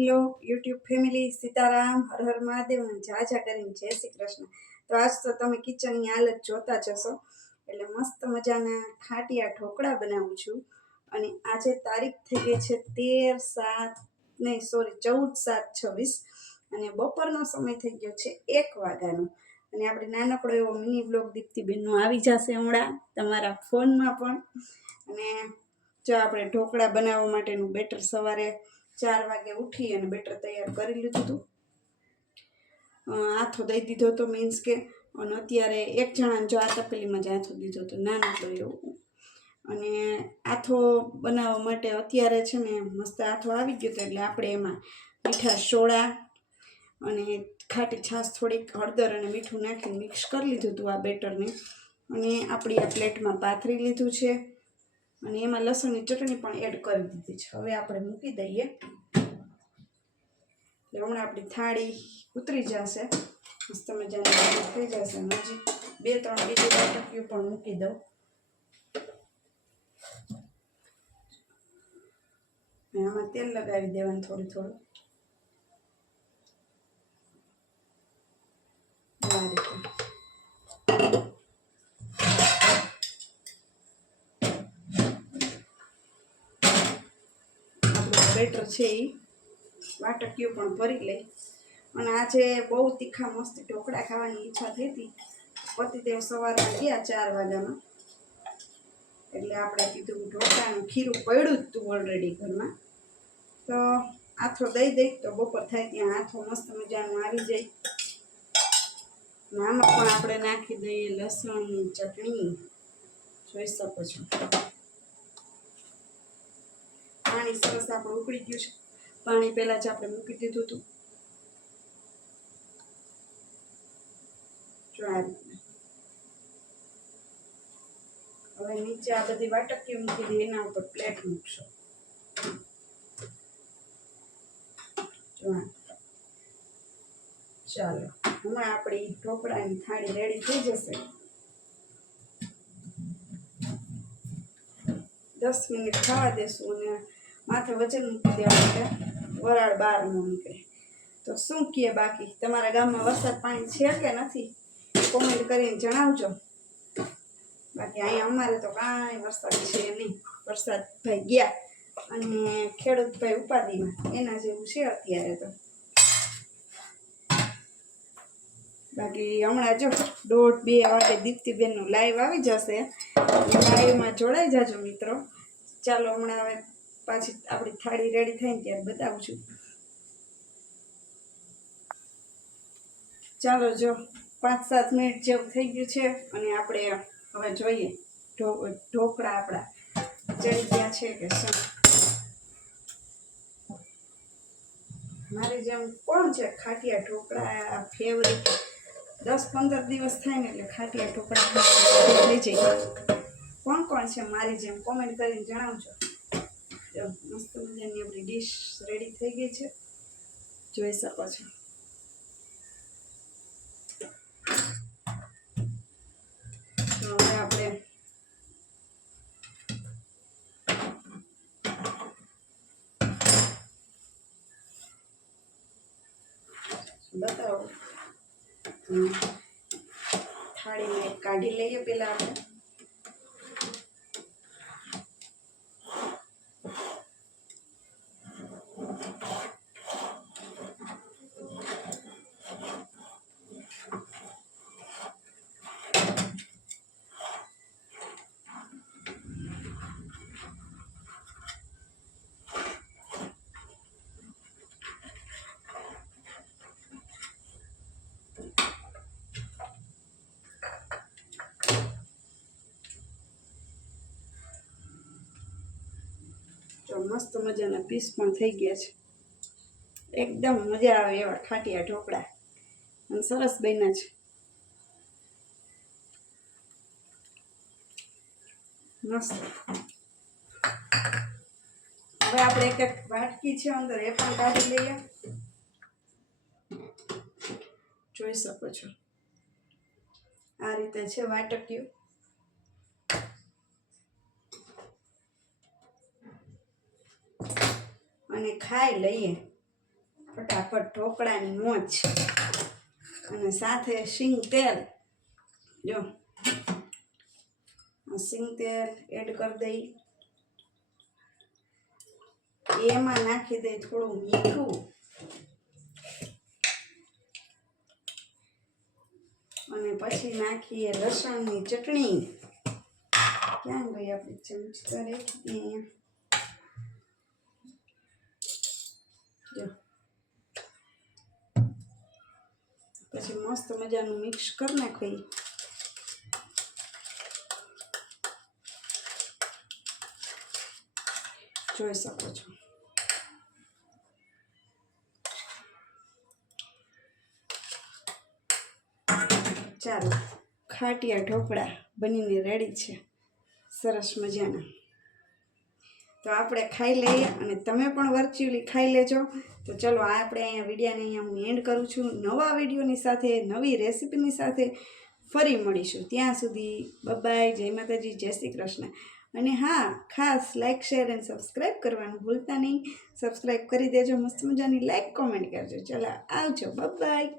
Hello YouTube family, Sitaram, Har Har Mahadev, જાજા કરીને જય શ્રી કૃષ્ણ। તો આજ તો તમે કિચનની હાલત જોતા જ હશો, એટલે મસ્ત મજાના ખાટિયા ઢોકળા બનાવું છું। અને આજે તારીખ થઈ ગઈ છે 14/7 અને બપોરનો સમય થઈ ગયો છે 1 વાગ્યાનો। અને આપણે નાનકડો એવો મિની બ્લોગ દીપ્તિબેનનો આવી જશે હમણાં તમારા ફોનમાં પણ। અને જો આપણે ઢોકળા બનાવવા માટેનું બેટર સવારે 4 વાગે ઉઠી અને બેટર તૈયાર કરી લીધું હતું, આથો દઈ દીધો હતો, મીન્સ કે અને અત્યારે એક જણાને જો આ તપેલીમાં જ આથો દીધો હતો નાનકડો એવો। અને આથો બનાવવા માટે અત્યારે છે ને મસ્ત આથો આવી ગયો હતો, એટલે આપણે એમાં મીઠા સોડા અને ખાટી છાશ થોડીક હળદર અને મીઠું નાખીને મિક્સ કરી લીધું હતું આ બેટરને। અને આપણી આ પ્લેટમાં પાથરી લીધું છે અને એમાં લસણની ચટણી પણ એડ કરી દીધી છે। હવે આપણે મૂકી દઈએ, એટલે હમણાં આપણી થાળી ઉતરી જશે, મસ્ત મજાની થઈ જશે। હજી 2-3 બીજી વાટકીઓ પણ મૂકી દઉં। આમાં તેલ લગાવી દેવાનું થોડું થોડું, આ રીતે। બેટર છે એ વાટકીઓ પણ ભરી લે। અને આજે બહુ તીખા મસ્ત ઢોકળા ખાવાની ઈચ્છા થઈ હતી, પતિદેવ સવારમાં ગયા 4 વાગ્યામાં, એટલે આપણે કીધું ઢોકળાનું ખીરું પડ્યું જ હતું ઓલરેડી ઘરમાં, તો આથો દઈ દઈ તો બપોર થાય ત્યાં આથો મસ્ત મજાનું આવી જાય। આમાં પણ આપણે નાખી દઈએ લસણની ચટણી, જોઈ શકો છો। પાણી સરસ આપણે ઉકળી ગયું છે, પાણી પહેલાં જ આપણે મૂકી દીધું હતું, જો આ રીતે। હવે નીચે આ બધી વાટકીઓ મૂકી દઈએ, એના ઉપર પ્લેટ મૂકશો, જો ચાલો હમણાં આપણી ઢોકળાની થાળી રેડી થઈ જશે। 10 મિનિટ ખાવા દેશું અને માથે વજન મૂકી દેવા માટે વરાળ બહાર ન નીકળે। તો શું કહે બાકી, તમારા ગામમાં વરસાદ પાણી છે કે નથી, કોમેન્ટ કરીને જણાવજો। બાકી અહીંયા અમારે તો કાંઈ વરસાદ છે નહીં, વરસાદ ભાઈ ગયા અને ખેડૂત ભાઈ ઉપાધિમાં, એના જેવું છે અત્યારે તો। બાકી હમણાં જો 1:30-2 વાગે દીપ્તિબેનનું લાઈવ આવી જશે, લાઈવમાં જોડાઈ જાજો મિત્રો। ચાલો હમણાં હવે પાછી આપણી થાળી રેડી થાય ને ત્યારે બતાવું છું। ચાલો જો 5-7 મિનિટ જેવું થઈ ગયું છે અને આપણે હવે જોઈએ ઢોકળા આપણા ચડી ગયા છે કે શું। મારી જેમ કોણ છે ખાટિયા ઢોકળા ફેવરિટ, 10-15 દિવસ થાય ને એટલે ખાટિયા ઢોકળા થઈ જાય। કોણ કોણ છે મારી જેમ કોમેન્ટ કરીને જણાવજો। મસ્ત મજાની આપણી ડીશ રેડી થઈ ગઈ છે, જોઈ શકો છો। તો હવે આપણે બતાવો, થાળીમાં કાઢી લઈએ પેલા આપણે। તો મસ્ત મજાના પીસ પણ થઈ ગયા છે, એકદમ મજા આવે એવા ખાટિયા ઢોકળા અને સરસ બન્યા છે, મસ્ત। હવે આપણે એક એક વાટકી છે અંદર એ પણ કાઢી લઈએ, જોઈ શકો છો। આ રીતે છે વાટકીઓ, અને ખાઈ લઈએ। ફટાફટ ઢોકળાની મોજ અને સાથે સિંગ તેલ. જો સિંગ તેલ એડ કરી દઈ, એમાં નાખી દઈ થોડું મીઠું અને પછી નાખીએ લસણની ચટણી. ક્યાં ગઈ આપણી ચમચી રાખી? જો પછી મસ્ત મજાનું મિક્સ કરી નાખી. જોઈ શકો છો. ચાલો, ખાટિયા ઢોકળા બનીને રેડી છે, સરસ મજાના. તો આપણે ખાઈ લઈએ અને તમે પણ વર્ચ્યુઅલી ખાઈ લેજો. તો ચલો આપણે અહીંયા વિડીયોને અહીંયા હું એન્ડ કરું છું. નવા વિડીયોની સાથે, નવી રેસીપીની સાથે ફરી મળીશું. ત્યાં સુધી બાય, જય માતાજી, જય શ્રી કૃષ્ણ. અને હા, ખાસ લાઇક, શેર અને સબસ્ક્રાઈબ કરવાનું ભૂલતા નહીં. સબસ્ક્રાઈબ કરી દેજો, મસ્ત મજાની લાઇક કોમેન્ટ કરજો. ચલો આવજો, બાય.